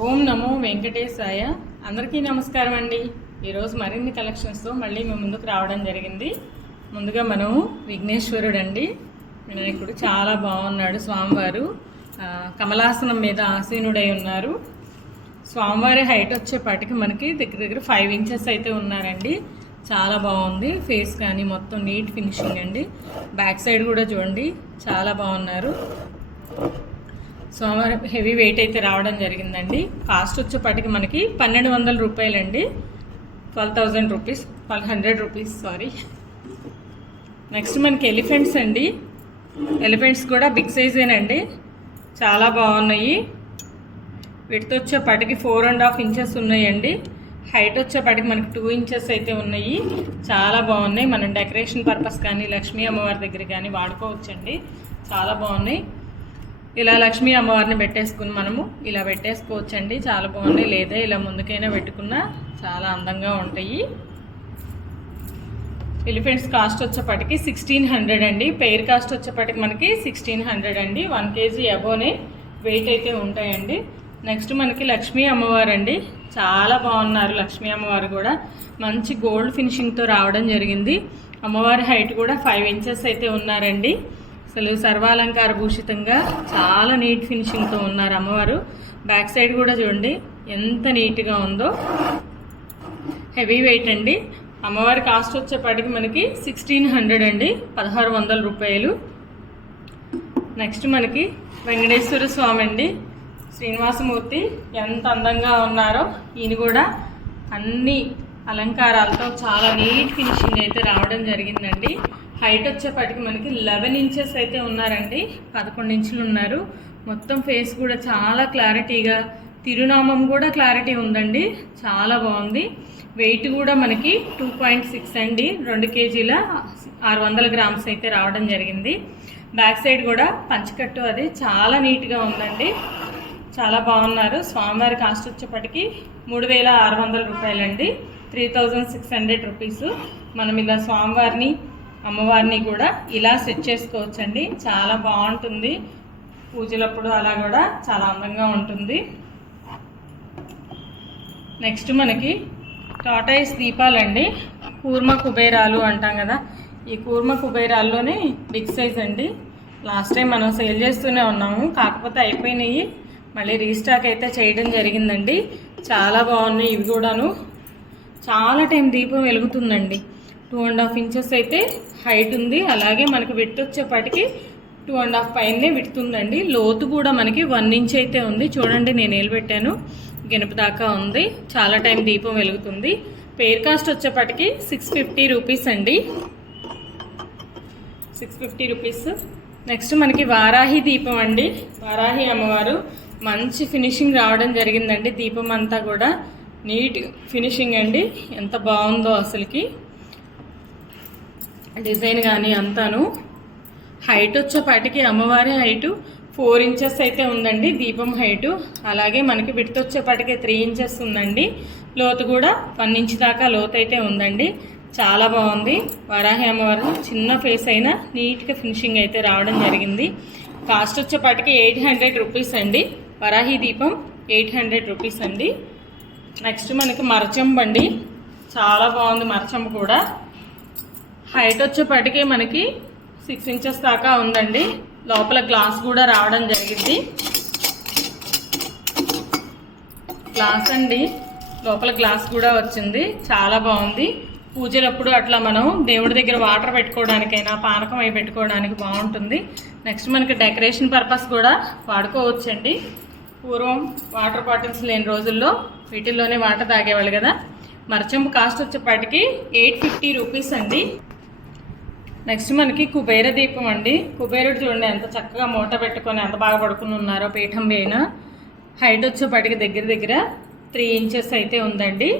ఓం నమో వెంకటేశాయ. అందరికీ నమస్కారం అండి. ఈరోజు మరిన్ని కలెక్షన్స్తో మళ్ళీ మేము ముందుకు రావడం జరిగింది. ముందుగా మనం విఘ్నేశ్వరుడు అండి వినాయకుడు చాలా బాగున్నాడు స్వామివారు. కమలాసనం మీద ఆసీనుడై ఉన్నారు. స్వామివారి హైట్ వచ్చేపాటికి మనకి దగ్గర దగ్గర ఫైవ్ ఇంచెస్ అయితే ఉన్నారండి. చాలా బాగుంది. ఫేస్ కానీ మొత్తం నీట్ ఫినిషింగ్ అండి. బ్యాక్ సైడ్ కూడా చూడండి. చాలా బాగున్నారు. సోమవారం హెవీ వెయిట్ అయితే రావడం జరిగిందండి. కాస్ట్ వచ్చేపాటికి మనకి పన్నెండు వందల రూపాయలండి. Twelve thousand rupees twelve hundred rupees sorry. Next మనకి ఎలిఫెంట్స్ అండి. ఎలిఫెంట్స్ కూడా బిగ్ సైజేనండి చాలా బాగున్నాయి. వీటితో వచ్చేపాటికి ఫోర్ అండ్ హాఫ్ ఇంచెస్ ఉన్నాయండి. హైట్ వచ్చేపాటికి మనకి టూ ఇంచెస్ అయితే ఉన్నాయి. చాలా బాగున్నాయి. మనం డెకరేషన్ పర్పస్ కానీ లక్ష్మీ అమ్మవారి దగ్గర కానీ వాడుకోవచ్చండి. చాలా బాగున్నాయి. ఇలా లక్ష్మీ అమ్మవారిని పెట్టేసుకుని మనము ఇలా పెట్టేసుకోవచ్చండి. చాలా బాగున్నాయి. లేదా ఇలా ముందుకైనా పెట్టుకున్నా చాలా అందంగా ఉంటాయి. ఎలిఫెంట్స్ కాస్ట్ వచ్చేప్పటికి సిక్స్టీన్ హండ్రెడ్ అండి. పెయిర్ కాస్ట్ వచ్చేప్పటికి మనకి సిక్స్టీన్ హండ్రెడ్ అండి. వన్ కేజీ అబోనే వెయిట్ అయితే ఉంటాయండి. నెక్స్ట్ మనకి లక్ష్మీ అమ్మవారు అండి చాలా బాగున్నారు లక్ష్మీ అమ్మవారు కూడా. మంచి గోల్డ్ ఫినిషింగ్తో రావడం జరిగింది. అమ్మవారి హైట్ కూడా ఫైవ్ ఇంచెస్ అయితే ఉన్నారండి. అసలు సర్వాలంకార భూషితంగా చాలా నీట్ ఫినిషింగ్తో ఉన్నారు అమ్మవారు. బ్యాక్ సైడ్ కూడా చూడండి ఎంత నీట్గా ఉందో. హెవీ వెయిట్ అండి. అమ్మవారి కాస్ట్ వచ్చేపాటికి మనకి సిక్స్టీన్ హండ్రెడ్ అండి పదహారు వందల రూపాయలు. నెక్స్ట్ మనకి వెంకటేశ్వర స్వామి అండి. శ్రీనివాసమూర్తి ఎంత అందంగా ఉన్నారో ఈయన కూడా అన్ని అలంకారాలతో చాలా నీట్ ఫినిషింగ్ అయితే రావడం జరిగిందండి. హైట్ వచ్చేపాటికి మనకి లెవెన్ ఇంచెస్ అయితే ఉన్నారండి. పదకొండు ఇంచులు ఉన్నారు. మొత్తం ఫేస్ కూడా చాలా క్లారిటీగా తిరునామం కూడా క్లారిటీ ఉందండి. చాలా బాగుంది. వెయిట్ కూడా మనకి టూ పాయింట్ సిక్స్ అండి. రెండు కేజీల ఆరు వందల గ్రామ్స్ అయితే రావడం జరిగింది. బ్యాక్ సైడ్ కూడా పంచకట్టు అది చాలా నీట్గా ఉందండి. చాలా బాగున్నారు. స్వామివారి కాస్ట్ వచ్చేప్పటికి మూడు వేల ఆరు వందల రూపాయలండి. Three thousand six hundred rupees మనం ఇలా స్వామివారిని అమ్మవారిని కూడా ఇలా సెట్ చేసుకోవచ్చండి. చాలా బాగుంటుంది. పూజలప్పుడు అలా కూడా చాలా అందంగా ఉంటుంది. నెక్స్ట్ మనకి టాటాయిస్ దీపాలండి. కూర్మ కుబేరాలు అంటాం కదా. ఈ కూర్మ కుబేరాల్లోనే బిగ్ సైజ్ అండి. లాస్ట్ టైం మనం సేల్ చేస్తూనే ఉన్నాము. కాకపోతే అయిపోయినాయి. మళ్ళీ రీస్టాక్ అయితే చేయడం జరిగిందండి. చాలా బాగున్నాయి ఇవి కూడాను. చాలా టైం దీపం వెలుగుతుందండి. టూ అండ్ హాఫ్ ఇంచెస్ అయితే హైట్ ఉంది. అలాగే మనకి విట్ వచ్చేపాటికి టూ అండ్ హాఫ్ పైనే విడుతుందండి లోతు కూడా మనకి వన్ ఇంచ్ అయితే ఉంది. చూడండి నేను నిలబెట్టాను. గెనుపు దాకా ఉంది. చాలా టైం దీపం వెలుగుతుంది. పేర్ కాస్ట్ వచ్చేపాటికి సిక్స్ ఫిఫ్టీ రూపీస్ అండి. సిక్స్ ఫిఫ్టీ రూపీస్ నెక్స్ట్ మనకి వారాహి దీపం అండి. వారాహి అమ్మవారు మంచి ఫినిషింగ్ రావడం జరిగిందండి. దీపం అంతా కూడా. నీట్ ఫినిషింగ్ అండి. ఎంత బాగుందో అసలుకి. డిజైన్ కానీ అంతాను. హైట్ వచ్చేపాటికి అమ్మవారి హైటు ఫోర్ ఇంచెస్ అయితే ఉందండి దీపం హైటు. అలాగే మనకి విడత వచ్చేపాటికి త్రీ ఇంచెస్ ఉందండి. లోతు కూడా వన్ ఇంచ్ దాకా లోతు అయితే ఉందండి. చాలా బాగుంది. వరాహి అమ్మవారు చిన్న ఫేస్ అయినా నీట్గా ఫినిషింగ్ అయితే రావడం జరిగింది. కాస్ట్ వచ్చేపాటికి ఎయిట్ హండ్రెడ్ రూపీస్ అండి. వరాహి దీపం ఎయిట్ హండ్రెడ్ రూపీస్ అండి. నెక్స్ట్ మనకి మరచంబు అండి. చాలా బాగుంది మరచంబ కూడా. హైట్ వచ్చేప్పటికీ మనకి సిక్స్ ఇంచెస్ దాకా ఉందండి. లోపల గ్లాస్ కూడా రావడం జరిగింది. గ్లాస్ అండి. లోపల గ్లాస్ కూడా వచ్చింది. చాలా బాగుంది. పూజలప్పుడు అట్లా మనం దేవుడి దగ్గర వాటర్ పెట్టుకోవడానికైనా పానకం అవి పెట్టుకోవడానికి బాగుంటుంది. నెక్స్ట్ మనకి డెకరేషన్ పర్పస్ కూడా వాడుకోవచ్చండి. పూర్వం వాటర్ బాటిల్స్ లేని రోజుల్లో వీటిల్లోనే వాటర్ తాగేవాళ్ళు కదా. మరచెంపు కాస్ట్ వచ్చేపాటికి ఎయిట్ ఫిఫ్టీ రూపీస్ అండి. నెక్స్ట్ మనకి కుబేర దీపం అండి. కుబేరుడు చూడండి ఎంత చక్కగా మూట పెట్టుకొని ఎంత బాగా పడుకుని ఉన్నారో పీఠం పైన. హైట్ వచ్చేపాటికి దగ్గర దగ్గర త్రీ ఇంచెస్ అయితే ఉందండి.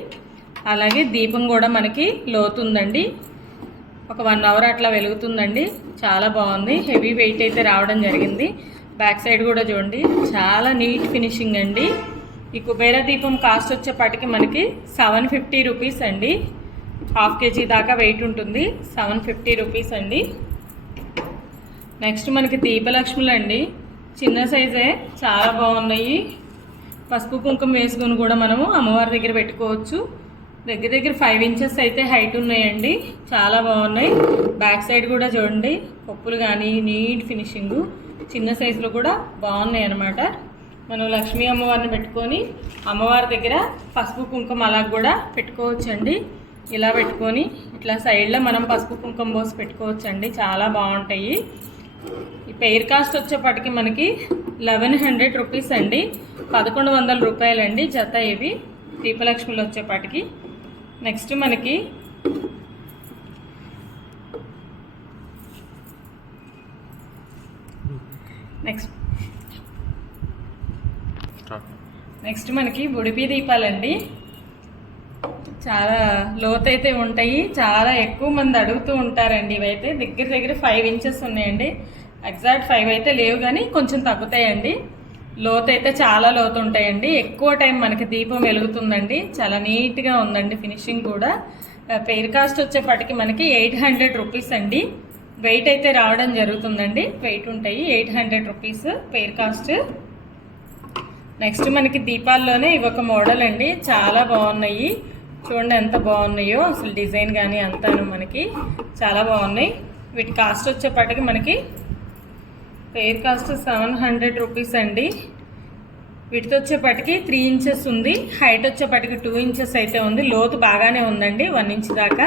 అలాగే దీపం కూడా మనకి లోతుందండి. ఒక వన్ అవర్ అట్లా వెలుగుతుందండి. చాలా బాగుంది. హెవీ వెయిట్ అయితే రావడం జరిగింది. బ్యాక్ సైడ్ కూడా చూడండి. చాలా నీట్ ఫినిషింగ్ అండి. ఈ కుబేర దీపం కాస్ట్ వచ్చేపాటికి మనకి సెవెన్ ఫిఫ్టీ రూపీస్ అండి. హాఫ్ కేజీ దాకా వెయిట్ ఉంటుంది. సెవెన్ ఫిఫ్టీ రూపీస్ అండి. నెక్స్ట్ మనకి దీపలక్ష్ములు అండి. చిన్న సైజే చాలా బాగున్నాయి. పసుపు కుంకుమ వేసుకొని కూడా మనము అమ్మవారి దగ్గర పెట్టుకోవచ్చు. దగ్గర దగ్గర ఫైవ్ ఇంచెస్ అయితే హైట్ ఉన్నాయండి. చాలా బాగున్నాయి. బ్యాక్ సైడ్ కూడా చూడండి. పప్పులు కానీ నీట్ ఫినిషింగ్ చిన్న సైజులో కూడా బాగున్నాయి అన్నమాట. మనం లక్ష్మీ అమ్మవారిని పెట్టుకొని అమ్మవారి దగ్గర పసుపు కుంకుమ అలా కూడా పెట్టుకోవచ్చండి. ఇలా పెట్టుకొని ఇట్లా సైడ్లో మనం పసుపు కుంకుమ పోసి పెట్టుకోవచ్చండి. చాలా బాగుంటాయి. ఈ పెయిర్ కాస్ట్ వచ్చేప్పటికి మనకి లెవెన్ హండ్రెడ్ రూపీస్ అండి. పదకొండు వందల రూపాయలండి జత ఇవి. దీపలక్ష్మిలో వచ్చేపాటికి నెక్స్ట్ మనకి నెక్స్ట్ నెక్స్ట్ మనకి ఉడిపి దీపాలండి. చాలా లోతైతే ఉంటాయి. చాలా ఎక్కువ మంది అడుగుతూ ఉంటారండి ఇవైతే. దగ్గర దగ్గర ఫైవ్ ఇంచెస్ ఉన్నాయండి. ఎగ్జాక్ట్ ఫైవ్ అయితే లేవు కానీ కొంచెం తగ్గుతాయండి. లోతు అయితే చాలా లోతు ఉంటాయండి ఎక్కువ టైం మనకి దీపం వెలుగుతుందండి. చాలా నీట్గా ఉందండి ఫినిషింగ్ కూడా. పెయిర్ కాస్ట్ వచ్చేపాటికి మనకి ఎయిట్ హండ్రెడ్ రూపీస్ అండి. వెయిట్ అయితే రావడం జరుగుతుందండి. వెయిట్ ఉంటాయి eight hundred rupees pair cost next మనకి దీపాల్లోనే ఇవి ఒక మోడల్ అండి. చాలా బాగున్నాయి. చూడండి ఎంత బాగున్నాయో. అసలు డిజైన్ కానీ అంతాను మనకి చాలా బాగున్నాయి. వీటి కాస్ట్ వచ్చేపాటికి మనకి pair cost seven hundred rupees అండి. వీటితో వచ్చేపాటికి త్రీ ఇంచెస్ ఉంది. హైట్ వచ్చేపాటికి టూ ఇంచెస్ అయితే ఉంది. లోతు బాగానే ఉందండి వన్ ఇంచ్ దాకా.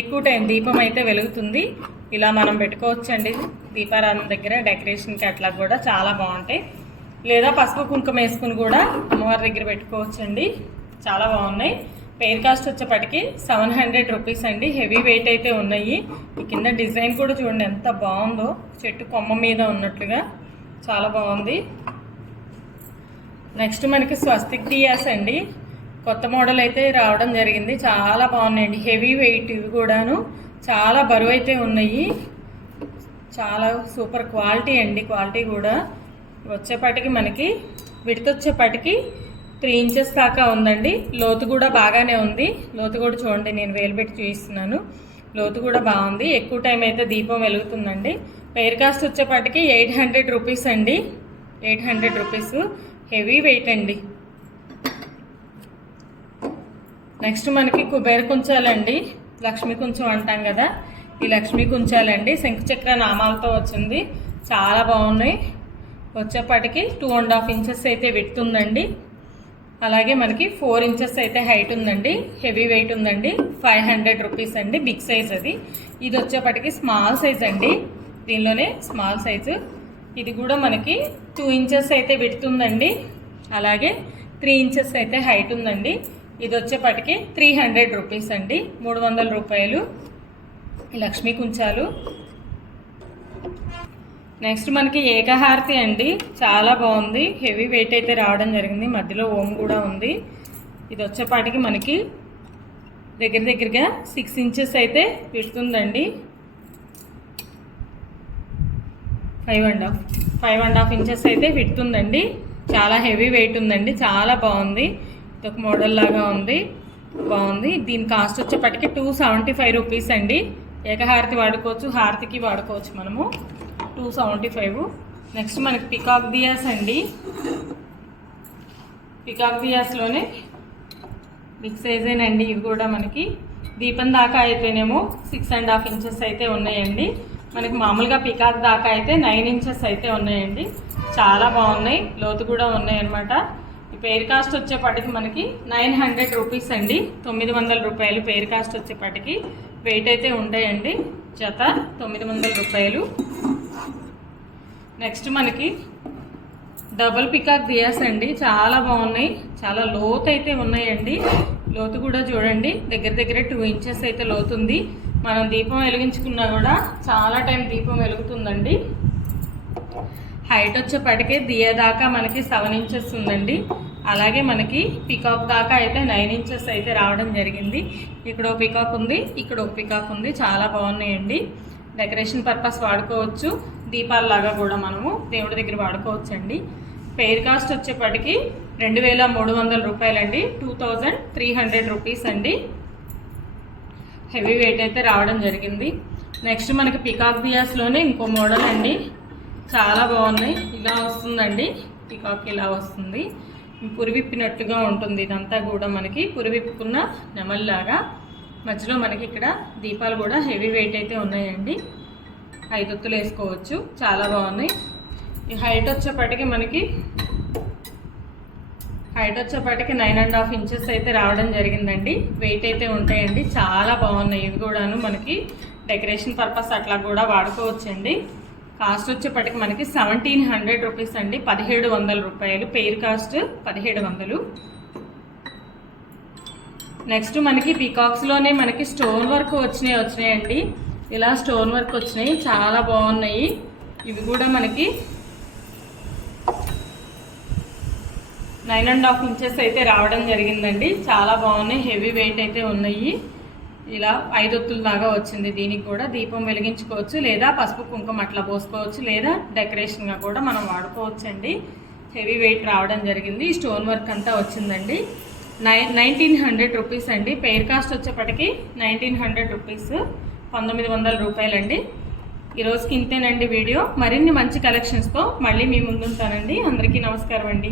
ఎక్కువ టైం దీపం అయితే వెలుగుతుంది. ఇలా మనం పెట్టుకోవచ్చండి. దీపారాధన దగ్గర డెకరేషన్కి అట్లా కూడా చాలా బాగుంటాయి. లేదా పసుపు కుంకుమ వేసుకుని కూడా అమ్మవారి దగ్గర పెట్టుకోవచ్చండి. చాలా బాగున్నాయి. పెయిర్ కాస్ట్ వచ్చేప్పటికి సెవెన్ హండ్రెడ్ రూపీస్ అండి. హెవీ వెయిట్ అయితే ఉన్నాయి. ఈ కింద డిజైన్ కూడా చూడండి ఎంత బాగుందో. చెట్టు కొమ్మ మీద ఉన్నట్లుగా చాలా బాగుంది. నెక్స్ట్ మనకి స్వస్తిక్ దియాస్ అండి. కొత్త మోడల్ అయితే రావడం జరిగింది. చాలా బాగున్నాయండి. హెవీ వెయిట్ ఇవి కూడాను. చాలా బరువు అయితే ఉన్నాయి. చాలా సూపర్ క్వాలిటీ అండి క్వాలిటీ కూడా. వచ్చేపాటికి మనకి విడతొచ్చేపాటికి త్రీ ఇంచెస్ దాకా ఉందండి. లోతు కూడా బాగానే ఉంది. లోతు కూడా చూడండి నేను వేలు పెట్టి చూపిస్తున్నాను. లోతు కూడా బాగుంది. ఎక్కువ టైం అయితే దీపం వెలుగుతుందండి. పెయిర్ కాస్ట్ వచ్చేపాటికి ఎయిట్ హండ్రెడ్ రూపీస్ అండి. Eight hundred rupees. Heavy weight అండి. నెక్స్ట్ మనకి కుబేర కుంచాలండి. లక్ష్మీ కుంచం అంటాం కదా. ఈ లక్ష్మీ కుంచాలండి. శంఖచక్ర నామాలతో వచ్చింది. చాలా బాగున్నాయి. వచ్చేప్పటికి టూ అండ్ హాఫ్ ఇంచెస్ అయితే పెడుతుందండి అలాగే మనకి ఫోర్ ఇంచెస్ అయితే హైట్ ఉందండి హెవీ వెయిట్ ఉందండి ఫైవ్ హండ్రెడ్ రూపీస్ అండి బిగ్ సైజ్ అది. ఇది వచ్చేపటికి స్మాల్ సైజ్ అండి దీనిలోనే స్మాల్ సైజు. ఇది కూడా మనకి టూ ఇంచెస్ అయితే పెడుతుందండి అలాగే త్రీ ఇంచెస్ అయితే హైట్ ఉందండి. ఇది వచ్చేపటికి త్రీ హండ్రెడ్ రూపీస్ అండి మూడు వందల రూపాయలు. లక్ష్మీ కుంచాలు నెక్స్ట్ మనకి ఏకహారతి అండి. చాలా బాగుంది. హెవీ వెయిట్ అయితే రావడం జరిగింది. మధ్యలో ఓం కూడా ఉంది. ఇది వచ్చేపాటికి మనకి దగ్గర దగ్గరగా సిక్స్ ఇంచెస్ అయితే పెడుతుందండి five and half five and half inches అయితే పెడుతుందండి చాలా హెవీ వెయిట్ ఉందండి. చాలా బాగుంది. ఇది ఒక మోడల్ లాగా ఉంది. బాగుంది. దీని కాస్ట్ వచ్చేప్పటికి టూ సెవెంటీ ఫైవ్ రూపీస్ అండి. ఏకహారతి వాడుకోవచ్చు. హారతికి వాడుకోవచ్చు మనము. Two seventy five. నెక్స్ట్ మనకి పికాక్ దియాస్ అండి. పికాక్ దియాస్లోనే బిగ్ సైజేనండి ఇవి కూడా మనకి దీపం దాకా అయితేనేమో సిక్స్ అండ్ హాఫ్ ఇంచెస్ అయితే ఉన్నాయండి. మనకి మామూలుగా పికాక్ దాకా అయితే నైన్ ఇంచెస్ అయితే ఉన్నాయండి. చాలా బాగున్నాయి. లోతు కూడా ఉన్నాయి అనమాట పేరు కాస్ట్ వచ్చేపాటికి మనకి నైన్ హండ్రెడ్ రూపీస్ అండి. తొమ్మిది వందల రూపాయలు పేరు కాస్ట్ వచ్చేపాటికి. వెయిట్ అయితే ఉంటాయండి. జత తొమ్మిది వందల రూపాయలు. నెక్స్ట్ మనకి డబుల్ పికాక్ దియాస్ అండి. చాలా బాగున్నాయి. చాలా లోతు అయితే ఉన్నాయండి. లోతు కూడా చూడండి. దగ్గర దగ్గర టూ ఇంచెస్ అయితే లోతుంది మనం దీపం వెలిగించుకున్నా కూడా చాలా టైం దీపం వెలుగుతుందండి. హైట్ వచ్చేప్పటికే దియ దాకా మనకి సెవెన్ ఇంచెస్ ఉందండి. అలాగే మనకి పికాక్ దాకా అయితే నైన్ ఇంచెస్ అయితే రావడం జరిగింది. ఇక్కడ ఒక పికాక్ ఉంది. ఇక్కడ ఒక పికాక్ ఉంది. చాలా బాగున్నాయండి. డెకరేషన్ పర్పస్ వాడుకోవచ్చు. దీపాలలాగా కూడా మనము దేవుడి దగ్గర వాడుకోవచ్చండి. పెయిర్ కాస్ట్ వచ్చేప్పటికి రెండు వేల మూడు వందల రూపాయలండి. Two thousand three hundred rupees అండి. హెవీ వెయిట్ అయితే రావడం జరిగింది. నెక్స్ట్ మనకి పికాక్ బియాస్లోనే ఇంకో మోడల్ అండి. చాలా బాగున్నాయి. ఇలా వస్తుందండి. పికాక్ ఇలా వస్తుంది. పురివిప్పినట్టుగా ఉంటుంది. ఇదంతా కూడా మనకి పురివిప్పుకున్న నెమల్లాగా. మధ్యలో మనకి ఇక్కడ దీపాలు కూడా హెవీ వెయిట్ అయితే ఉన్నాయండి. ఐదు వేసుకోవచ్చు. చాలా బాగున్నాయి. ఈ హైట్ వచ్చేప్పటికి మనకి హైట్ వచ్చేప్పటికి నైన్ అండ్ హాఫ్ ఇంచెస్ అయితే రావడం జరిగిందండి. వెయిట్ అయితే ఉంటాయండి. చాలా బాగున్నాయి. ఇవి కూడాను మనకి డెకరేషన్ పర్పస్ అట్లా కూడా వాడుకోవచ్చండి. కాస్ట్ వచ్చేప్పటికి మనకి సెవెంటీన్ హండ్రెడ్ రూపీస్ అండి. పదిహేడు వందల రూపాయలు. పెయిర్ కాస్ట్ పదిహేడు వందలు. నెక్స్ట్ మనకి పీకాక్స్లోనే మనకి స్టోన్ వర్క్ వచ్చినాయి వచ్చినాయండి. ఇలా స్టోన్ వర్క్ వచ్చినాయి. చాలా బాగున్నాయి. ఇవి కూడా మనకి నైన్ అండ్ హాఫ్ ఇంచెస్ అయితే రావడం జరిగిందండి. చాలా బాగున్నాయి. హెవీ వెయిట్ అయితే ఉన్నాయి. ఇలా ఐదొత్తుల దాకా వచ్చింది దీనికి కూడా. దీపం వెలిగించుకోవచ్చు లేదా పసుపు కుంకుమ అట్లా పోసుకోవచ్చు లేదా డెకరేషన్గా కూడా మనం వాడుకోవచ్చండి. హెవీ వెయిట్ రావడం జరిగింది. ఈ స్టోన్ వర్క్ అంతా వచ్చిందండి. నైన్ నైన్టీన్ హండ్రెడ్ రూపీస్ అండి. పెయిర్ కాస్ట్ వచ్చేప్పటికి నైన్టీన్ హండ్రెడ్ రూపీస్. పంతొమ్మిది వందల రూపాయలండి. ఈరోజుకి ఇంతేనండి వీడియో. మరిన్ని మంచి కలెక్షన్స్తో మళ్ళీ మీ ముందుంటానండి. అందరికీ నమస్కారం అండి